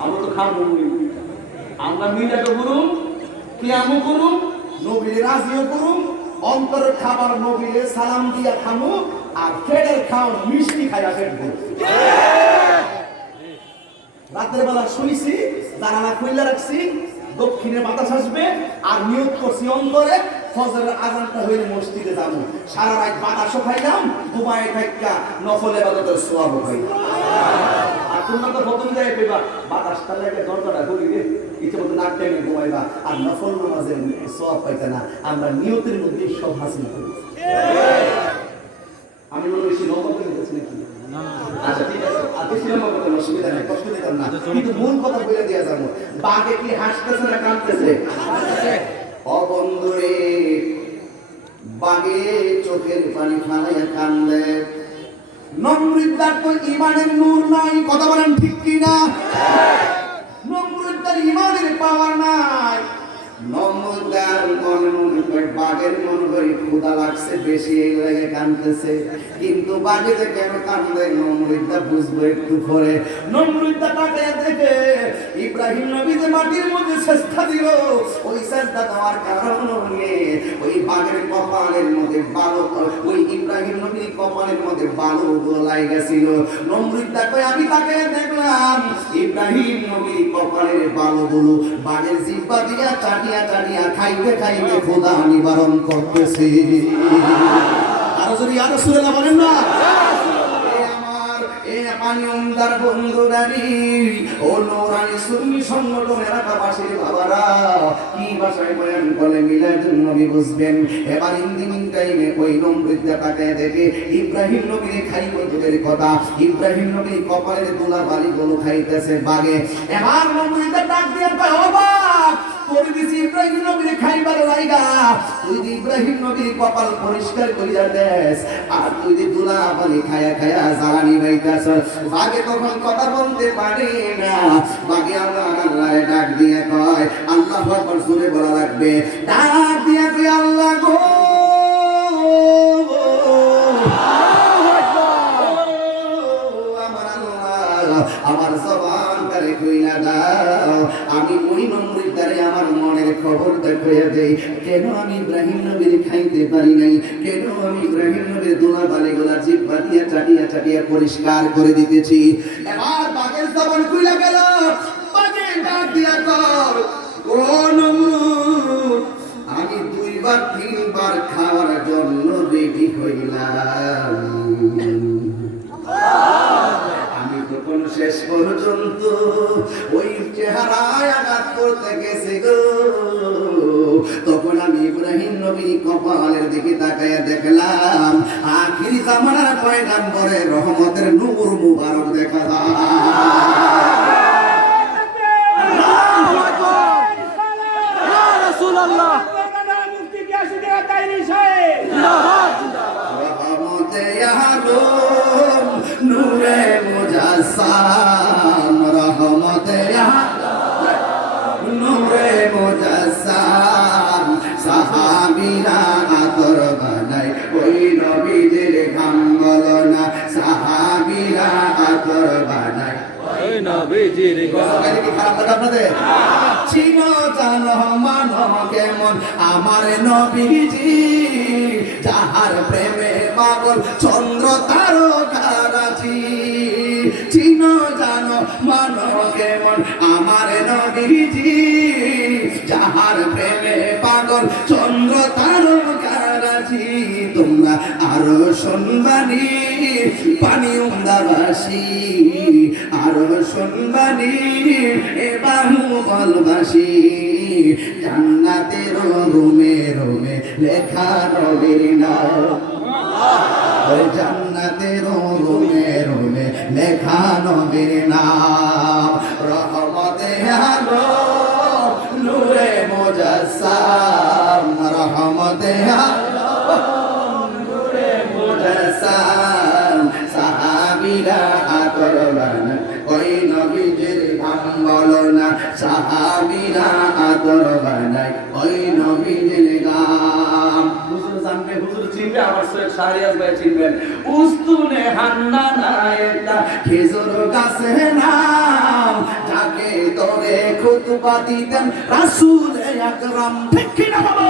আমরা তো খাবো আমরা মিলাদ করুম কিয়ামও করুম নবীর রাজিও করুম অন্তরের খাবার নবীরে সালাম দিয়া খামু আর পেটের খাওয়া মিষ্টি খাইয়া পেট ভরবো রাতের বেলা শুইছি জানালা খুইলা রাখছি দক্ষিণে বাতাস আসবে আর নিয়ত করছি অন্তরে ফজরের আজানটা হইলে মসজিদে যাবো সারা রাত বাতাসও খাইলাম ঘুমায় থাকা নফল ইবাদতের সওয়াবও খাইলাম আর তোমরা তো প্রথম জায়গায় পেবা বাতাসটা লাগে দরজাটা খুলি রে ইচ্ছে মতো নাক টেনে ঘুমাইবা আর নফল নামাজের সওয়াব পাইতে না আমরা নিয়তের মধ্যে সব হাসিল করি আমি মনে বেশি নকল করে দিয়েছি নাকি আচ্ছা ঠিক আছে আর বেশি লম্বা কথা অসুবিধা নেই কষ্ট দিতাম না কিন্তু মূল কথা বলে দেওয়া যাবো বাঘে কি হাসতেছে না কাঁদতেছে ও বন্ধুরে বাঘে চোখের পানি ফালাইয়া কান্দে নমরুদ্দার তো ইমানের নূর নাই কথা বলেন ঠিক কিনা নমরুদ্দার ইমানের পাওয়ার নাই নমরুদ্দার মনে বাঘের মনে করে ক্ষুধা লাগছে বেশি এই লাগে কাঁদতেছে কিন্তু বাঘে যে কেন কান্দে নমরুদ্দা বুঝবো একটু পরে নমরুদ্দা তাকায় দেখে ইব্রাহিম নবী যে মাটির মধ্যে চেষ্টা দিল ওই চেষ্টা দেওয়ার কারণে ওই বাঘের কপালের মধ্যে বালু ওই ইব্রাহিম নবীর কপালের মধ্যে বালু গলায় গেছিল নমরুদ্দা কই আমি তাকে দেখলাম ইব্রাহিম নবীর কপালের বালুগুলো বাঘের জিহ্বা দিয়া চাটিয়া চাটিয়া খাইতে খাইতে খোদা নিবারণ করতেছে আর যদি আর রাসূলুল্লাহ বলেন না পানিউমদার বন্ধুরানি ও নোরানি সুন্নি সংগঠন এলাকাবাসীর বাবারা কি ভাষায় বয়ান করে মিলাদুন নবী বুঝবেন এবার ইন্দিমিন টাইমে ওই নমরুদ্দা তাকায় দেখে ইব্রাহিম নবীর খাইব দুধের কথা ইব্রাহিম নবীর কপালের দুলা বালিগুলো খাইতেছে বাগে এবার নমরুদ্দা ডাক দিয়ে কয় ও বাপ করে দিছি ইব্রাহিম নবীর খাইবার লাইগা তুই ইব্রাহিম নবীর কপাল পরিষ্কার কইরা দেস আর তুই দুলা বালি খায়া খায়া জ্বালানি বাইতাছ বাগে তখন কথা বলতে পারে না বাগে আল্লাহ ডাক দিয়ে কয় আল্লাহু আকবার জোরে বলা লাগবে ডাক দিয়ে কয় আল্লাহ গো আমার আল্লাহ আমার জবান করে কইলা দাও আমি ওই নমরুদ্দারে আমার মনের খবর দেখাইয়া দেই কেন আমি ইব্রাহিম নবীর খাইতে পারি নাই কেন আমি ইব্রাহিম নবীর দোলা বালিগুলা জিহ্বা দিয়া চাটিয়া চাটিয়া পরিষ্কার করে দিতেছি এবার বাঘের জবান খুইলা গেল বাঘে ডাক দিয়া কর ও নমরুদ আমি দুইবার তিনবার খাওয়ার জন্য রেডি হইলাম শেষ পর্যন্ত ওই চেহারায় আঘাত করতে গেছে গো তখন আমি ইব্রাহিম নবীর কপালের দিকে তাকায়া দেখলাম আখিরি জামানার পয়গম্বরের রহমতের নূর মুবারক দেখা যায় আল্লাহু আকবার ইয়া রাসূলুল্লাহ মুফতি কে আসে দেয়া তাইনি সাহেব রহমতে আলম নূরে মুজাসসাম রহমতে আলম নূরে মুজাসসাম সাহাবীরা আতর বানায় ওই নবীদের ঘাম বলো না সাহাবীরা আতর বানায় ওই নবীজির ঘাম কি খারাপ লাগে আপনাদের চিনো জানো মানো কেমন আমার নবীজি যাহার প্রেমে পাগল চন্দ্র তারকারাজি চিনো জানো মানো কেমন আমার নবীজি যাহার প্রেমে পাগল চন্দ্র তারকারাজি তোমরা আরো শুনবানি পানি উমদাবাসী আরো শুনবানি এ বাহুবলবাসী জান্নাতের রুমে রুমে লেখা নবীর নাম জান্নাতের রুমে রুমে লেখা নবীর নাম রহমতে আলম নূরে মুজাসসাম রহমতে আলম নূরে মুজাসসাম সাহাবীরা আতর বানায় ওই নবীজির ঘাম বলো না সাহাবীরা আতর বানায় ওই নবীজির ঘাম হুজুর জানবে হুজুর চিনবে আমার সৈয়দ শাহরিয়াজ ভাই চিনবেন উস্তুনে হান্নানা এটা খেজুর গাছের নাম যাকে খুতবা দিতেন রাসূল আকরাম। ঠিক কি না বলো?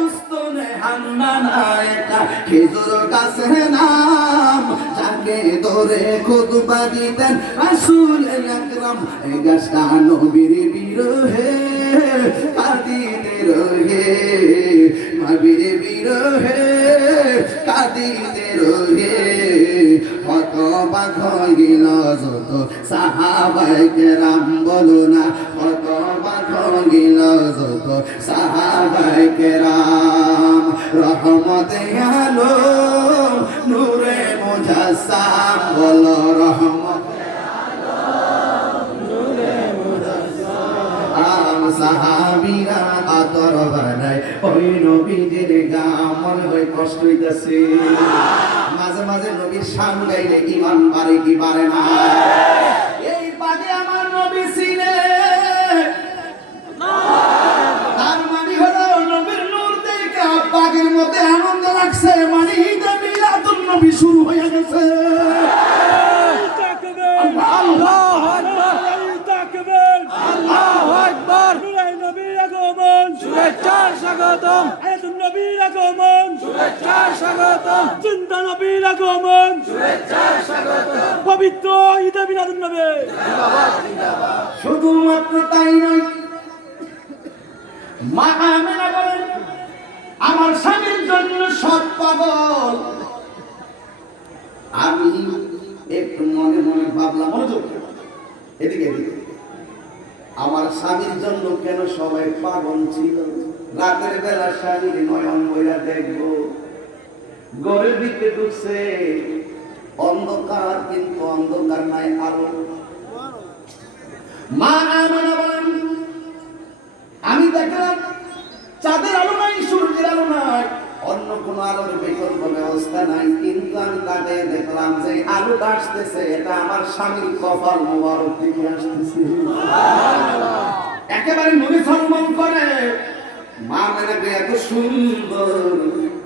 উস্তনে হান্নানা একটা খেজুর গাছের নাম, যাকে ধরে খুতবা দিতেন রাসূল আকরাম। এই গাছটা নবীর বিরহে কাঁদিতে রহে, নবীর বিরহে কাঁদিতে রহে। হতবাক হইল যত সাহাবায়ে কেরাম, বলো না হতবাক হইল যত সাহাবায়ে কেরাম। রহমতে আলম নূরে মুজাসসাম, বলো রহমতে আলম নূরে মুজাসসাম। সাহাবীরা আতর বানায় ওই নবীজির গাম, মনে হয় কষ্ট হইতাছে। মাঝে মাঝে নবীর শান গাইলে ঈমান বাড়ে কি বাড়ে না? এই পাগে আমার নবী ছিলে, তার মানে হলো নবীর নূর দেখে পাগের মধ্যে আনন্দ লাগছে, মানে ঈদে মিলাদুন নবী শুরু হয়ে গেছে। আল্লাহু আকবার, আল্লাহু আকবার। নবীর আগমন শুভেচ্ছার স্বাগতম, ঈদুন নবীর আগমন শুভেচ্ছার স্বাগতম, জিন্দা নবীর আগমন শুভেচ্ছার স্বাগতম, পবিত্র ঈদে মিলাদুন নবী জিন্দাবাদ জিন্দাবাদ। শুধুমাত্র তাই নয়, মা আমেনা বলেন আমার স্বামীর জন্য সৎ পাগল। আমি একটু মনে মনে ভাবলাম, মনোযোগ এদিকে এদিকে, আমার স্বামীর জন্য কেন সবাই পাগল ছিল? রাতের বেলা স্বামীর নয়ন বইরা দেখবো, ঘরের দিকে ঢুকছে অন্ধকার, কিন্তু অন্ধকার নাই আলো। মা আমেনা বলেন আমি দেখলাম চাঁদের আলো নাই, সূর্যের আলো নাই, অন্য কোন আলোর বিকল্প ব্যবস্থা নাই, কিন্তু আমি তাকে দেখলাম যে আলো আসতেছে, এটা আমার স্বামীর কপাল মোবারক থেকে আসতেছে। একেবারে নবী সম্মান করে। মা মেনাকে এত সুন্দর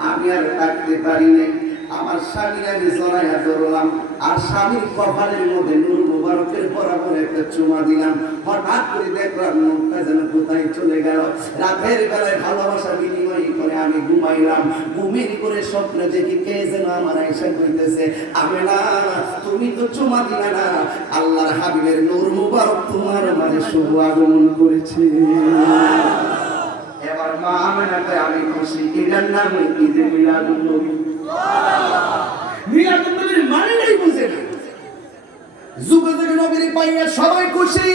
আমি আর থাকতে পারি নাই। আমার স্বামী আমি জড়াইয়া ধরলাম, আর স্বামীর কপালের মধ্যে নূর মুবারকের বরাবর একটা চুমা দিলাম। হঠাৎ করে দেখলাম মুখটা যেন কোথায় চলে গেল। রাতের বেলায় ভালোবাসা বিনিময় করে আমি ঘুমাইলাম, ঘুমিয়ে করে স্বপ্নে দেখি কে যেন আমার আয়েশা কইতেছে, আমেনা তুমি তো চুমা দিলা না, আল্লাহর হাবিবের নূর মুবারক তোমার মাঝে শুভ আগমন করেছে। এবার মা আমেনাকে আমি খুশি, এটার নাম ঈদে মিলাদুন নবী। মিলাদুন নবীর মানে নাই বুঝে না, যুগে যুগে নবীর পাইয়া সবাই খুশি।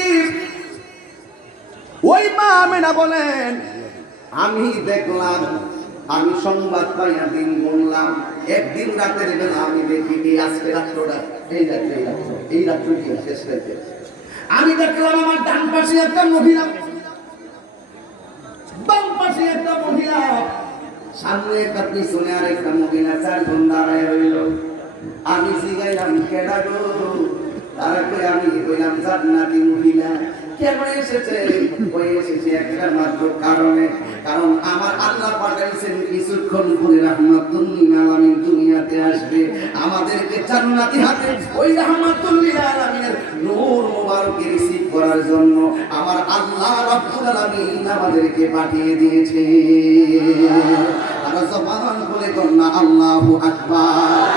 ওই মা আমেনা বলেন আমি দেখলাম, আমি সংবাদ পাইয়া দিন বললাম, একদিন রাতের বেলা আমি দেখি এই আজকে রাত্রটা, এই রাত্র কি শেষ রাতে আমি দেখলাম আমার ডান পাশে একটা মহিলা, বাম পাশে একটা মহিলা, সামনে একটা পিছনে আর একটা মহিলা, চারজন দাঁড়ায় রইল। আমি জিগাইলাম কেডা গো? তারা কই আমি কইলাম জান্নাতি মহিলা। কেন এসেছে? ওই এসেছে একটা মাত্র কারণে, কারণ আমার আল্লাহ পাঠাইছেন কিছুক্ষণ পরে রাহমাতুল লিল আলামিন দুনিয়াতে আসবে, আমাদেরকে জান্নাতি হাতে ওই রাহমাতুল লিল আলামিনের নূর মুবারক রিসিভ করার জন্য আমার আল্লাহ রাব্বুল আলামিন আমাদেরকে পাঠিয়ে দিয়েছে। আর জবান খুলে কন্না আল্লাহু আকবার।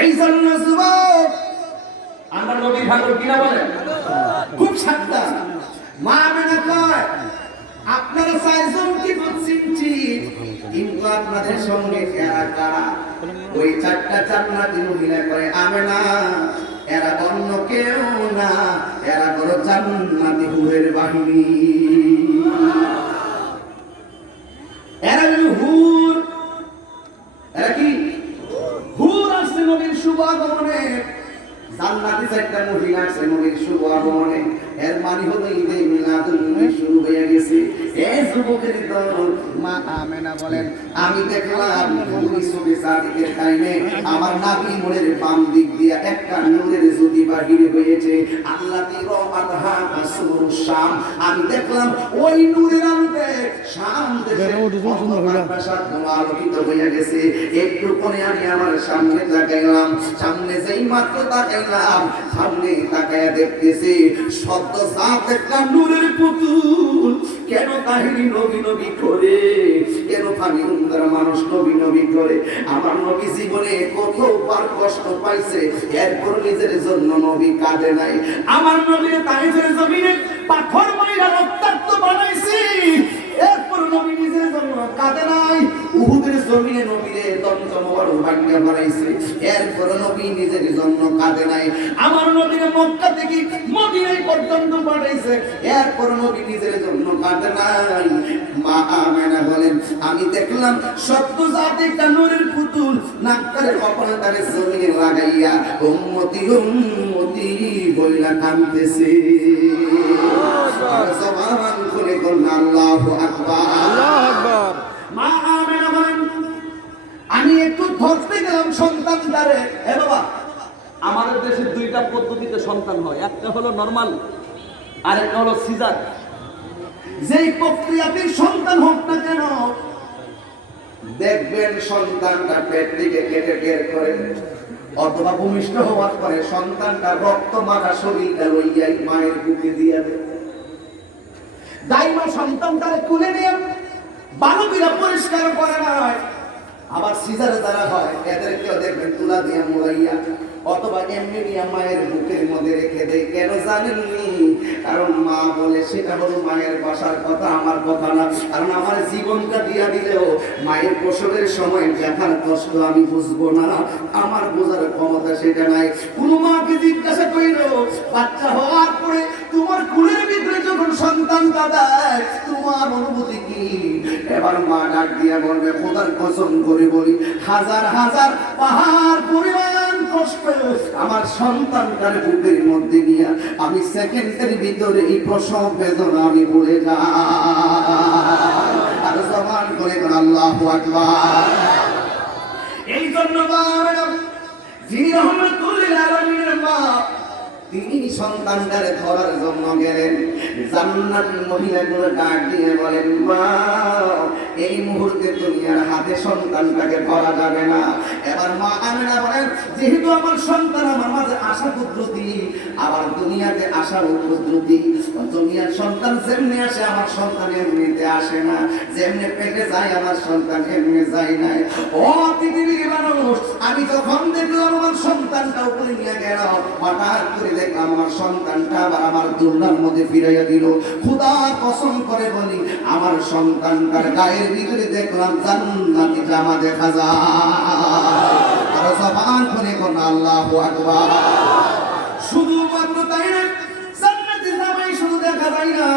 এই জন্য যুবক আমার নবী ঠাকুর কিনা বলেন খুব সাবধান। মা আমেনা কয় আপনারা চারজন কি চিনছি, কিন্তু আপনাদের সঙ্গে কারা কারা? ওই চারটা জান্নাতি মহিলা করে আমেনা এরা অন্য কেউ না, এরা বড় জান্নাতি হুরের বাহিনী। এরা হুর, এরা কি হুর আসছে নবীর শুভ আগমনে। জান্নাতি চারটা মহিলা আসছে নবীর শুভ আগমনে। এর মানে হলো ঈদে মিলাদুন নবী শুরু হয়ে গেছে। এই যুবকের দল মা আমেনা বলেন আমি দেখলাম নবী সাদিকের টাইমে আমার নাভি মোড়ের বাম দিক দিয়ে একটা নূরের জ্যোতি বাহির হয়েছে। আল্লাতি রাহমাতহা আসুর শাম। আমি দেখলাম ওই নূরের আলোতে শাম দেশে প্রাসাদ আলোকিত হয়ে গেছে। একটু পরে আমি আমার সামনে তাকাইলাম, সামনে যেই মাত্র তাকাইলাম সামনে তাকায়া দেখতেছি সদ্য সাত একটা নূরের পুতুল। কেন তাহিরি নবী নবী করে, কেন ফানি উন্দার মানুষ নবী নবী করে? আমার নবী জীবনে কতবার কষ্ট পাইছে, এরপর নিজের জন্য নবী কাঁদে নাই। আমার নবীর তাহিরের জমিনে পাথর মাইরা রক্তাক্ত বানাইছি, এরপর নবী নিজের জন্য কাঁদে নাই। উহুদের জমিনে নবীরে দন্ত মোবারক ভাঙ্গা বানাইছে, এরপর নবী নিজের জন্য কাঁদে নাই। আমার নবীরে মক্কা থেকে মদিনায় পর্যন্ত পাঠাইছে, এরপর নবী নিজের জন্য কাঁদে নাই। মা আমেনা বলেন, আমি দেখলাম সত্য জাতি একটা নূরের পুতুল নাকটারে কপালে তারে জমিনে লাগাইয়া উম্মতি উম্মতি বইলা কাঁদতেছে। জবান খুলে বলল আল্লাহু আকবার, আল্লাহু আকবার। মা আমেনা বলেন, আমি একটু ধরতে গেলাম সন্তানটারে। এ বাবা, আমাদের দেশে দুইটা পদ্ধতিতে সন্তান হয়, একটা হলো নরমাল আর একটা হলো সিজার। যেই প্রক্রিয়াতে সন্তান হোক না কেন, দেখবেন সন্তানটা পেট থেকে কেটে বের করে অথবা ভূমিষ্ঠ হওয়ার পরে সন্তানটা রক্ত মাখা শরীরটা লইয়াই মায়ের বুকে দিয়ে দেয়। দাইমা সন্তানটারে তুলে নিয়ে বালুকিরা পরিষ্কার করে না হয়। আবার সিজারে যারা হয় এদেরকেও দেখবেন তুলা দিয়ে মোড়াইয়া অথবা এমনি নিয়ে মায়ের বুকের মধ্যে রেখে দেয়। কেন জানেননি? কারণ মা বলে সেটা হলো মায়ের বাসার কথা, আমার কথা না। কারণ আমার জীবনটা দিয়া দিলেও মায়ের প্রসবের সময় দেখার কষ্ট আমি বুঝবো না, আমার বোঝার ক্ষমতা সেটা নাই। কোনো মাকে জিজ্ঞাসা করিল বাচ্চা হওয়ার পরে তোমার কুলের ভিতরে যখন সন্তানটা দেয় তোমার অনুভূতি কি? এবার মা ডাক দিয়া বলবে, খোদার কসম করে বলি হাজার হাজার পাহাড় পরিমাণ কষ্ট আমার সন্তানটার বুকের মধ্যে নিয়ে আমি সেকেন্ডের ভিতরে এই প্রসব বেদনা আমি ভুলে যাই। আর জবান করে আল্লাহু আকবার। এই জন্য যিনি রহমাতুল লিল আলামিনের মা, তিনি সন্তানটারে ধরার জন্য গেলেন। জান্নাতি মহিলাগুলো ডাক দিয়ে বলেন, মা এই মুহূর্তে দুনিয়ার হাতে সন্তানটাকে ধরা যাবে না। এবার মা আমেনা বলেন, যেহেতু আমার সন্তান আমার মাঝে আশা কুদরতি, আবার দুনিয়াতে আসা কুদরতি। দুনিয়ার সন্তান যেমনি আসে আমার সন্তান এমনিতে আসে না, যেমনি পেটে যায় আমার সন্তান এমনি যায় না। ও পৃথিবীর মানুষ, আমি যখন দেখলাম আমার সন্তানটা উপরে নিয়ে গেল, হঠাৎ করে দেখলাম আমার সন্তানটা আবার আমার দুনিয়ার মধ্যে ফিরাইয়া দিল। খোদার কসম করে বলি আমার সন্তানটার গায়ের ভিতরে দেখলাম জান্নাতি জামা দেখা যায়। আর জবান করে কোন আল্লাহু আকবার। শুধুমাত্র তাই না, জান্নাতি জামাই শুধু দেখা যায় না।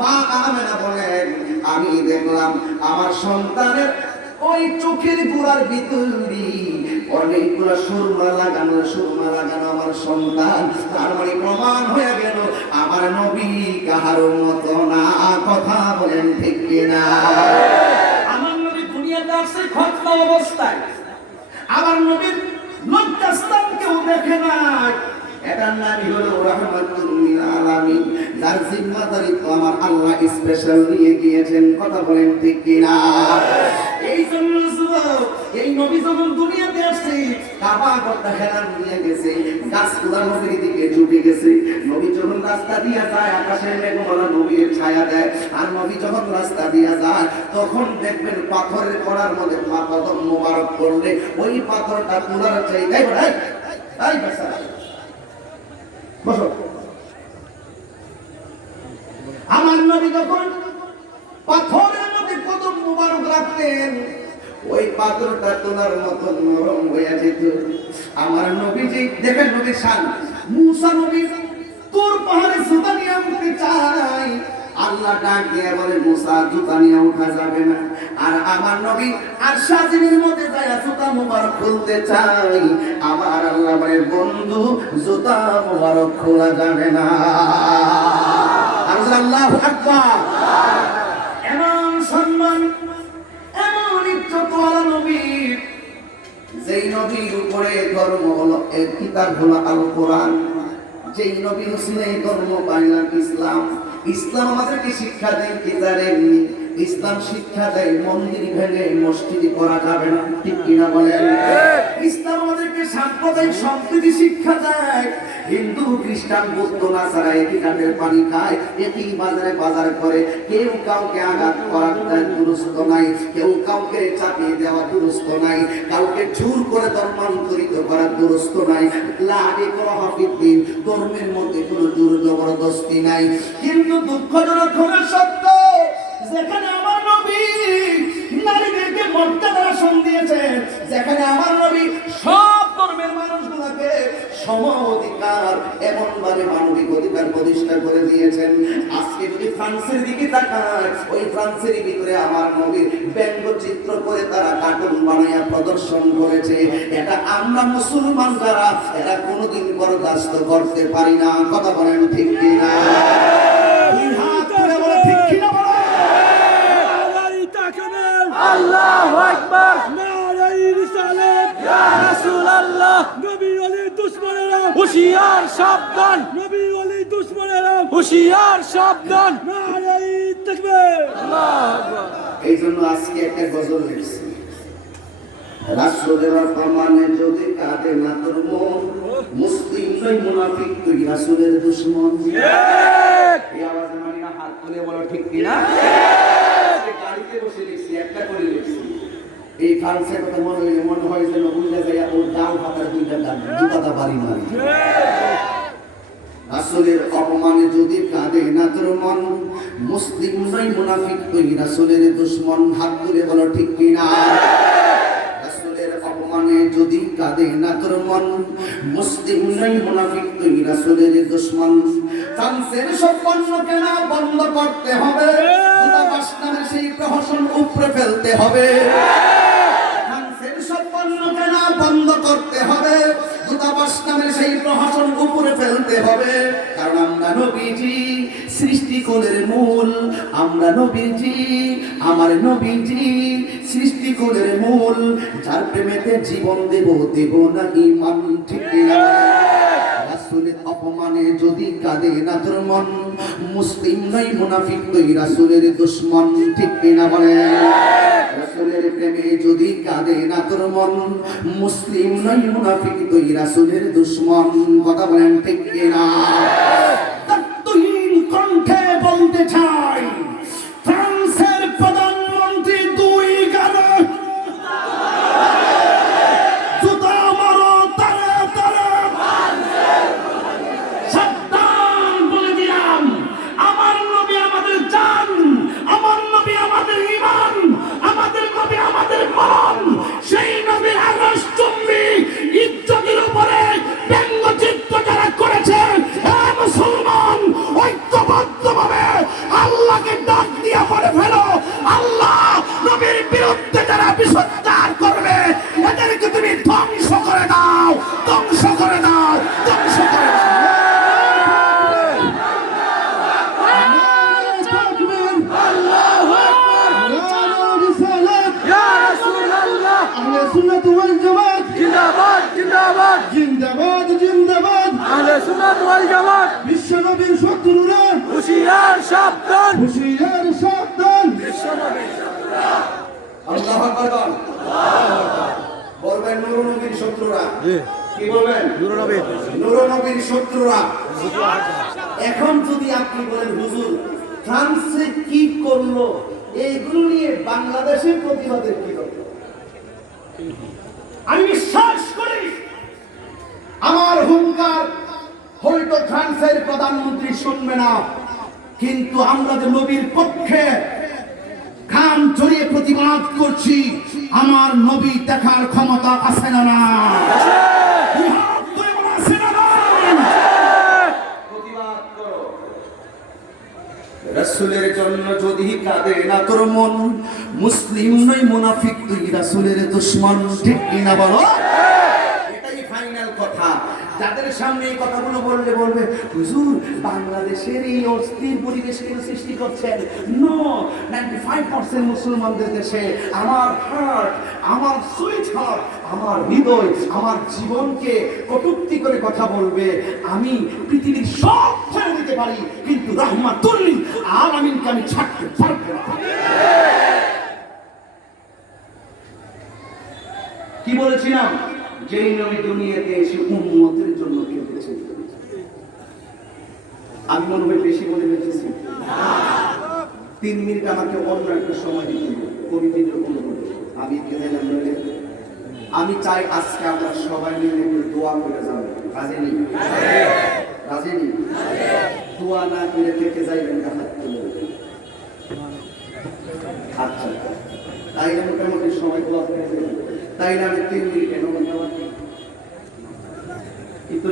মা আমেনা বলেন, আমি দেখলাম আমার সন্তানের ওই চোখের গোড়ার ভিতরে অনেকগুলো সুরমা লাগানো আমার সন্তান। তার মানে প্রমাণ হয়ে গেল আমার নবী কাহারও মতো না। কথা বলেন ঠিক কিনা? আমার নবী দুনিয়াতে আসছে খতনা অবস্থায়, আমার নবীর লজ্জাস্থান কেউ দেখে নাই। এটার নামই হলো রাহমাতুল লিল আলামিন, যার জিম্মাদারি তো আমার আল্লাহ স্পেশাল নিয়ে গিয়েছেন। কথা বলেন ঠিক কিনা? এই জন্য এই নবী যখন দুনিয়াতে আসছে, কাবা ঘরটা হেলান দিয়ে গেছে, গাছগুলা নবীর দিকে ঝুঁকে গেছে। নবী যখন রাস্তা দিয়ে যায় আকাশের মেঘমালা নবীর ছায়া দেয়, আর নবী যখন রাস্তা দিয়ে যায় তখন দেখবেন পাথরের কড়ার মধ্যে কদম মোবারক করলে ওই পাথরটা তুলার চাই। তাই বলে এই বাসা বসো। আমার নবী যখন পাথরের মধ্যে কদম মোবারক রাখতেন, ওই পাথরটা তোলার মতো নরম হয়ে যেত। আমার নবীজি দেখেন নবীর শান, মুসা নবী তোর পাহাড়ে জুতা নিয়ে উঠতে চাই, আল্লাহ ডাক দিয়ে বলে মুসা জুতা নিয়ে উঠা যাবে না। আর আমার নবী আর সাজিনের মধ্যে যায় জুতা মোবারক খুলতে চাই, আমার আল্লাহ বলে বন্ধু জুতা মোবারক খোলা যাবে না। আর আল্লাহু আকবার। এমন সম্মান, এমন ইজ্জতওয়ালা নবী, যেই নবীর উপরে ধর্ম হলো এর কিতাব হলো আল কোরআন, যেই নবীর উসিলায় ধর্ম পাইলাম ইসলাম। ইসলাম আমাদেরকে শিক্ষা দেন কি জানেন? ইসলাম শিক্ষা দেয় মন্দির ভেঙে মসজিদ করা যাবে না, ঠিক কিনা বলেন? ইসলাম আমাদেরকে সাম্প্রদায়িক সম্প্রীতি শিক্ষা দেয়। হিন্দু খ্রিস্টান বৌদ্ধ নাসারা একই ঘাটের পানি খায়, একই বাজারে বাজার করে, কেউ কাউকে আঘাত করার দুরুস্ত নাই, কেউ কাউকে চাপিয়ে দেওয়া দুরুস্ত নাই, কাউকে জোর করে ধর্মান্তরিত করার দুরুস্ত নাই। লাড়ি করাহবিদ্দিন, ধর্মের মধ্যে কোনো জোর জবরদস্তি নাই। কিন্তু দুঃখজনক হলো সত্য, যেখানে আমার নবী নারীদেরকে মর্যাদা আসন দিয়েছেন, যেখানে আমার নবী সব ধর্মের মানুষগুলোকে সম অধিকার, এমন ভাবে মানবিক অধিকার প্রতিষ্ঠা করে দিয়েছেন। আজকে যদি ফ্রান্সের দিকে তাকায়, ওই ফ্রান্সের ভিতরে আমার নবীর ব্যঙ্গচিত্র করে তারা কার্টুন বানাইয়া প্রদর্শন করেছে। এটা আমরা মুসলমান যারা, এরা কোনোদিন বরদাস্ত করতে পারি না। কথা বলেন ঠিক কিনা? দুই হাত তুলে বলে ঠিক কিনা বলে। আল্লাহু আকবার, নারায়ে রিসালাত, ইয়া রাসূলুল্লাহ। নবী ওলি দুশমনেরা হুশিয়ার সাবধান, নবী ওলি দুশমনেরা হুশিয়ার সাবধান, নারায়ে তাকবীর, আল্লাহু আকবার। এই জন্য আজকে একটা গজল লিখছি, রাসূলের অপমানে যদি কাঁদে না তোর মন, মুসলিম নয় মুনাফিক তুই রাসূলের দুশমন। এই আওয়াজে মানি না, হাত তুলে বলো ঠিক কিনা? গাড়িতে বসে লিখছি, একটা করে লিখছি। এই ফ্রান্সের কথা মনে হয় যেন উল্লে যাইয়া ওর ডাল পাতার দুটা বাড়ি মারি। রাসূলের অপমানে যদি কাঁদে না তোর মন, মুসলিম নয় মুনাফিক তুই রাসূলের দুশমন। হাত তুলে বলো ঠিক কিনা? রাসূলের অপমানে যদি কাঁদে না তোর মন, মুসলিম নয় মুনাফিক তুই রাসূলের দুশমন। ফ্রান্সের সব পণ্য কেনা বন্ধ করতে হবে, দূতাবাস নামের সেই প্রহসন উপড়ে ফেলতে হবে। ফ্রান্সের সব পণ্য কেনা বন্ধ করতে হবে, দূতাবাস নামের সেই প্রহসন উপরে ফেলতে হবে। কারণ আমরা নবীজি সৃষ্টিকুলের মূল, আমরা নবীজি, আমার নবীজি সৃষ্টিকুলের মূল। যার প্রেমেতে জীবন দেব, দেব না ঈমান, ঠিক কিনা? রাসূলের অপমানে যদি কাঁদে না তোর মন, মুসলিম নয় মুনাফিক তুই রাসূলের দুশমন, ঠিক কিনা বলেন? রাসূলের প্রেমে যদি কাঁদে না তোর মন, মুসলিম নয় মুনাফিক তুই রাসূলের দুশমন। কথা বলেন ঠিক কিনা? তাকবীর কণ্ঠে বলতে চাই, ফ্রান্সের প্রধানমন্ত্রী দুই গালে জুতা মারো তারে তারে। সাবধান বলে দিলাম, আমার নবী আমাদের জান, আমার নবী আমাদের ঈমান, আমাদের নবী আমাদের মন। সেই নবীর আকাশচুম্বী ইজ্জতের উপরে ব্যঙ্গচিত্র যারা করেছে, হে মুসলমান, ঐক্যবদ্ধভাবে আল্লাহকে ডাক দিয়া পড়ে ফেলো। আল্লাহ নবীর বিরুদ্ধে যারা বিসত্তার করবে, এদেরকে তুমি ধ্বংস করে দাও, ধ্বংস করে দাও, ধ্বংস করে দাও। আল্লাহু আকবার, নারায়ে রিসালাত, ইয়া রাসূলুল্লাহ। আহলে সুন্নাত ওয়াল জামাত জিন্দাবাদ, জিন্দাবাদ, জিন্দাবাদ, জিন্দাবাদ। আহলে সুন্নাত ওয়াল জামাত বিশ্ব নবীর শত্রুরা হুশিয়ার সাবধান, হুশিয়ার সাবধান, বিশ্ব নবীর শত্রুরা। আল্লাহু আকবার বল। বলবেন নূর নবীর শত্রুরা। কি বলবেন? নূর নবীর শত্রুরা। এখন যদি আপনি বলেন হুজুর ফ্রান্সে কি করলো, এইগুলো নিয়ে বাংলাদেশের প্রতিবাদের কি হবে? আমি বিশ্বাস করি আমার হুঙ্কার হয়তো ফ্রান্সের প্রধানমন্ত্রী শুনবে না, কিন্তু আমরা যে নবীর পক্ষে কান জড়িয়ে প্রতিবাদ করছি, আমার নবী দেখার ক্ষমতা আছে না? না প্রতিবাদ করো। রাসূলের জন্য যদি কাঁদে না তোর মন, মুসলিম নয় মুনাফিক তুই রাসূলের দুশমন, ঠিক কিনা বলো? এটাই ফাইনাল কথা। যাদের সামনে এই কথাগুলো বললে বলবে হুজুর বাংলাদেশের এই অস্থির পরিবেশ কেন সৃষ্টি করছেন? নো, 95% মুসলমানদের দেশে আমার হার্ট, আমার সুইট হার্ট, আমার হৃদয়, আমার জীবনকে কটূক্তি করে কথা বলবে, আমি পৃথিবীর সব ছেড়ে দিতে পারি, কিন্তু রাহমাতুল লিল আলামিনকে আমি ছাড়তে পারবো না। কি বলেছিলাম? যেই নবী দুনিয়াতে এসে উম্মতের জন্য কেঁদেছে। আমি মনে হয় বেশি বলে ফেলেছি। 3 মিনিট আমাকে অন্য একটা সময় দিতে হবে। কবিদের অনুরোধ আমি কেঁদেলাম বলে আমি চাই আজকে আমরা সবাই মিলে একটু দোয়া করে যাবো। রাজি নেই? রাজি নেই? দোয়া না করে থেকে যাইবেন হাত তুলে। আচ্ছা, তাই না মোটামুটি সময় দোয়া করে যাবেন। তাই না আমি 3 মিনিট কেন বলতে পারি? কিন্তু